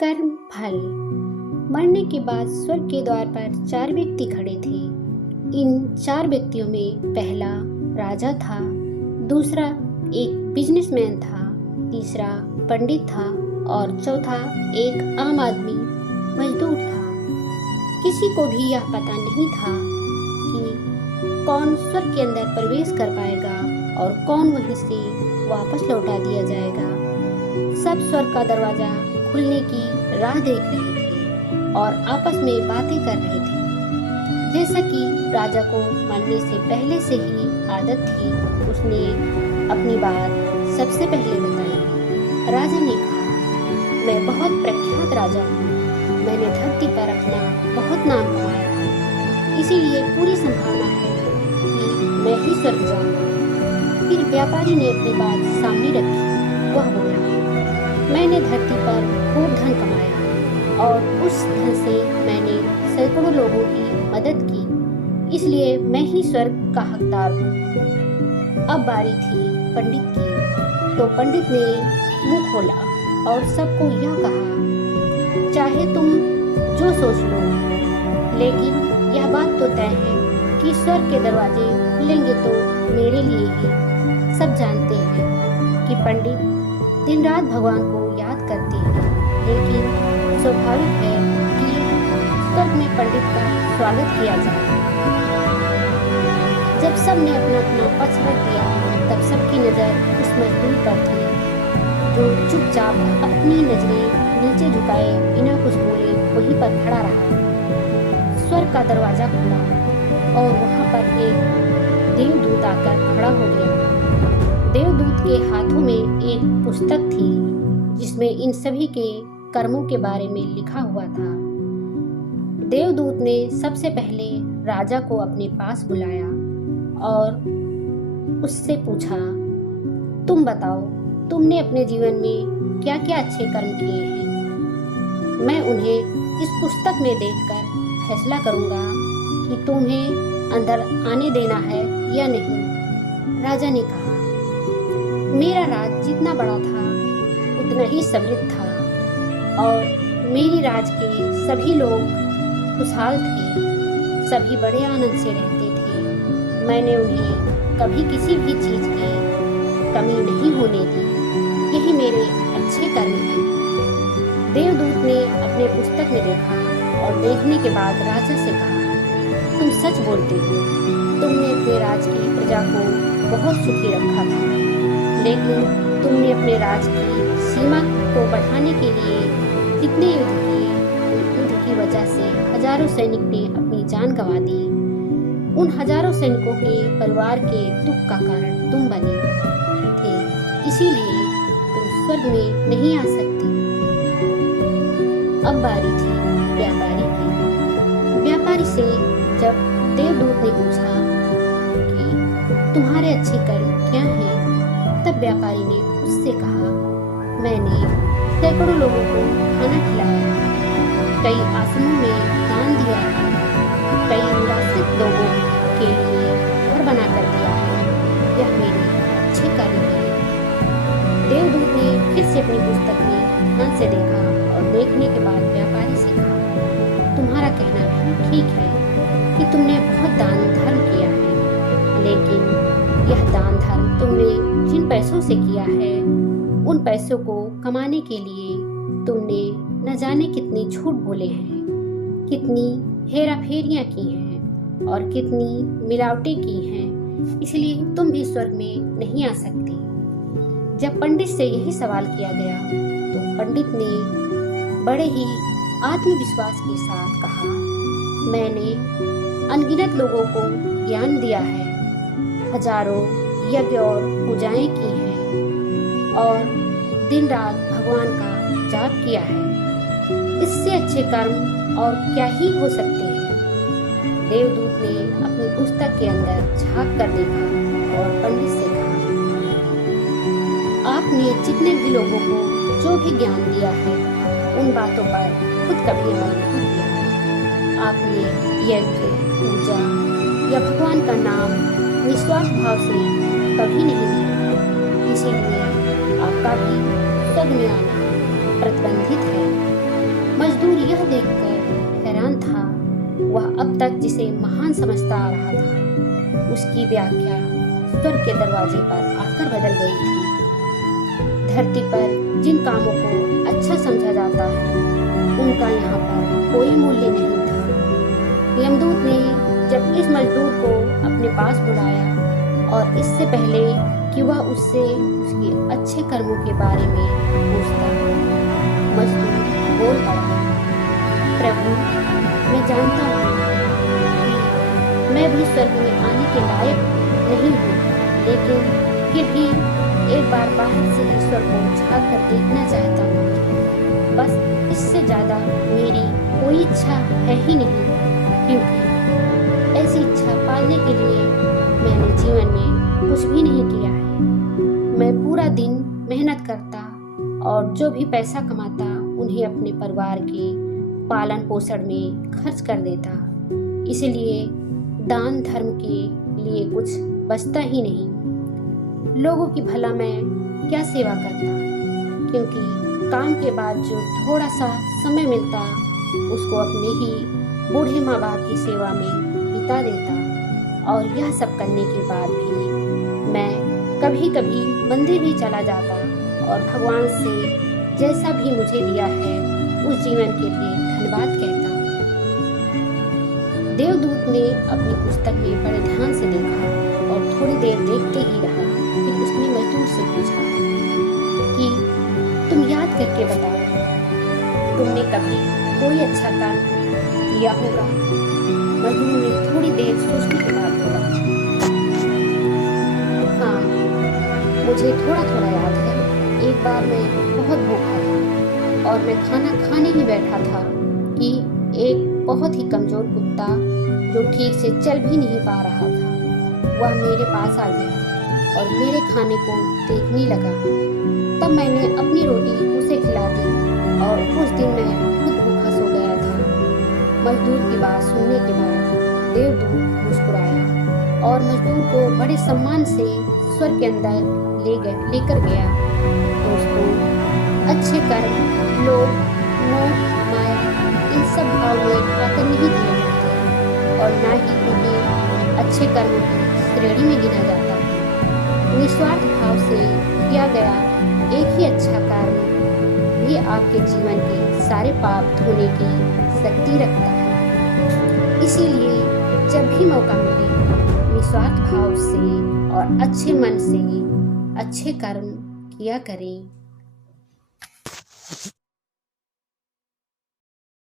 कर्म फल। मरने के बाद स्वर्ग के द्वार पर 4 व्यक्ति खड़े थे। इन 4 व्यक्तियों में पहला राजा था, दूसरा एक बिजनेसमैन था, तीसरा पंडित था और चौथा एक आम आदमी मजदूर था। किसी को भी यह पता नहीं था कि कौन स्वर्ग के अंदर प्रवेश कर पाएगा और कौन वहीं से वापस लौटा दिया जाएगा। सब स्वर्ग का दरवाजा खुलने की राह देख रहे थे और आपस में बातें कर रहे थे। जैसा कि राजा को मरने से पहले से ही आदत थी, उसने अपनी बात सबसे पहले बताई। राजा ने कहा, मैं बहुत प्रख्यात राजा हूँ, मैंने धरती पर अपना बहुत नाम कमाया है, इसीलिए पूरी संभावना है कि मैं ही स्वर्ग जाऊंगा। फिर व्यापारी ने अपनी बात सामने रखी। वह बोला, मैंने धरती पर खूब धन कमाया और उस धन से मैंने सैकड़ों लोगों की मदद की, इसलिए मैं ही स्वर्ग का हकदार हूँ। अब बारी थी पंडित की, तो पंडित ने मुंह खोला और सबको यह कहा, चाहे तुम जो सोच लो, लेकिन यह बात तो तय है कि स्वर्ग के दरवाजे खुलेंगे तो मेरे लिए ही। सब जानते हैं कि पंडित दिन रात भगवान को याद करते हैं, लेकिन स्वाभाविक है कि स्वर्ग में पंडित का स्वागत किया जाए। जब सब ने अपना अपना पक्ष रख दिया, तब सबकी नज़र उस मजदूर पर थी जो चुपचाप अपनी नजरें नीचे झुकाए बिना कुछ बोले वहीं पर खड़ा रहा। स्वर्ग का दरवाजा खुला और वहां पर एक देवदूत आकर खड़ा हो गया। देवदूत के हाथों में एक पुस्तक थी जिसमें इन सभी के कर्मों के बारे में लिखा हुआ था। देवदूत ने सबसे पहले राजा को अपने पास बुलाया और उससे पूछा, तुम बताओ, तुमने अपने जीवन में क्या क्या अच्छे कर्म किए हैं? मैं उन्हें इस पुस्तक में देखकर फैसला करूंगा कि तुम्हें अंदर आने देना है या नहीं। राजा ने कहा, मेरा राज जितना बड़ा था उतना ही समृद्ध था और मेरी राज के सभी लोग खुशहाल थे, सभी बड़े आनंद से रहते थे। मैंने उन्हें कभी किसी भी चीज की कमी नहीं होने दी। यही मेरे अच्छे कर्म हैं। देवदूत ने अपने पुस्तक में देखा और देखने के बाद राजा से कहा, तुम सच बोलते हो, तुमने अपने राज की प्रजा को बहुत सुखी रखा था, लेकिन तुमने अपने राज की सीमा को बढ़ाने के लिए कितने युद्ध किए। युद्ध की वजह से हजारों सैनिक ने अपनी जान गंवा दी। उन हजारों सैनिकों के परिवार के दुख का कारण तुम बने थे, इसीलिए तुम स्वर्ग में नहीं आ सकते। अब बारी थी व्यापारी की। व्यापारी से जब देवदूत ने पूछा कि तुम्हारे अच्छे कर्म क्या हैं, तब व्यापारी ने उससे कहा, मैंने सैकड़ों लोगों को खाना खिलाया, कई आश्रमों में दान दिया है, कई निराश्रित लोगों के लिए घर बना कर दिया है। यह मेरे अच्छे कर्म हैं। देवदूत ने फिर से अपनी पुस्तक में ध्यान से देखा और देखने के बाद व्यापारी से कहा, तुम्हारा कहना भी ठीक है कि तुमने बहुत दान धर्म किया है, लेकिन यह दान धर्म तुमने जिन पैसों से किया है, उन पैसों को कमाने के लिए तुमने न जाने कितनी झूठ बोले हैं, कितनी हेराफेरियां की हैं और कितनी मिलावटें की हैं, इसलिए तुम भी स्वर्ग में नहीं आ सकते। जब पंडित से यही सवाल किया गया तो पंडित ने बड़े ही आत्मविश्वास के साथ कहा, मैंने अनगिनत लोगों को ज्ञान दिया है, हजारों यज्ञ और पूजाएं की हैं और दिन रात भगवान का जाप किया है। इससे अच्छे कर्म और क्या ही हो सकते हैं। देवदूत ने अपनी पुस्तक के अंदर झांक कर देखा और पंडित से कहा, आपने जितने भी लोगों को जो भी ज्ञान दिया है, उन बातों पर खुद कभी अमल नहीं किया। आपने यज्ञ, पूजा या भगवान का नाम निस्वार्थ भाव से कभी नहीं लिया, इसीलिए आपका भी स्वर्ग में आना प्रतिबंधित है। अब तक जिसे महान समझता आ रहा था, उसकी व्याख्या स्वर्ग के दरवाजे पर आकर बदल गई थी। धरती पर जिन कामों को अच्छा समझा जाता है, उनका यहाँ पर कोई मूल्य नहीं था। यमदूत ने जब इस मजदूर को अपने पास बुलाया और इससे पहले कि वह उससे उसके अच्छे कर्मों के बारे में पूछता, मजदूर बोल पड़ा, प्रभु, मैं जानता हूँ कि मैं भी स्वर्ग में आने के लायक नहीं हूँ, लेकिन फिर भी एक बार बाहर से ईश्वर को झाँक कर देखना चाहता हूँ। बस इससे ज़्यादा मेरी कोई इच्छा है ही नहीं, क्योंकि ऐसी इच्छा पालने के लिए मैंने जीवन में कुछ भी नहीं किया है। मैं पूरा दिन मेहनत करता और जो भी पैसा कमाता उन्हें अपने परिवार के पालन पोषण में खर्च कर देता। इसलिए दान धर्म के लिए कुछ बचता ही नहीं। लोगों की भला मैं क्या सेवा करता, क्योंकि काम के बाद जो थोड़ा सा समय मिलता उसको अपने ही बूढ़े माँ बाप की सेवा में बिता देता। और यह सब करने के बाद भी मैं कभी कभी मंदिर भी चला जाता और भगवान से जैसा भी मुझे दिया है उस जीवन के लिए धन्यवाद कहता। देवदूत ने अपनी पुस्तक में बड़े ध्यान से देखा और थोड़ी देर देखते ही रहा। फिर उसने मजदूर से पूछा कि तुम याद करके बताओ, तुमने कभी कोई अच्छा काम किया होगा? मजदूर ने थोड़ी देर सोचने के बाद बोला, हाँ, मुझे थोड़ा थोड़ा याद है। एक बार मैं बहुत भूखा था और मैं खाना खाने ही बैठा था कि एक बहुत ही कमजोर कुत्ता जो ठीक से चल भी नहीं पा रहा था, वह मेरे पास आ गया और मेरे खाने को देखने लगा। तब मैंने अपनी रोटी उसे खिला दी और उस दिन मैं खुद भूखा सो गया था। मजदूर की बात सुनने के बाद देवदूत मुस्कुराया और मजदूर को बड़े सम्मान से स्वर्ग के अंदर लेकर गया। दोस्तों, अच्छे कर्म, लोभ, मोह, माया, इन सब भाव में आकर नहीं किए जाते और ना ही उन्हें अच्छे कर्मों की श्रेणी में गिना जाता। निस्वार्थ भाव से किया गया एक ही अच्छा कार्य भी आपके जीवन के सारे पाप धोने की शक्ति रखता है। इसीलिए जब भी मौका मिले, निस्वार्थ भाव से और अच्छे मन से अच्छे कर्म किया करें।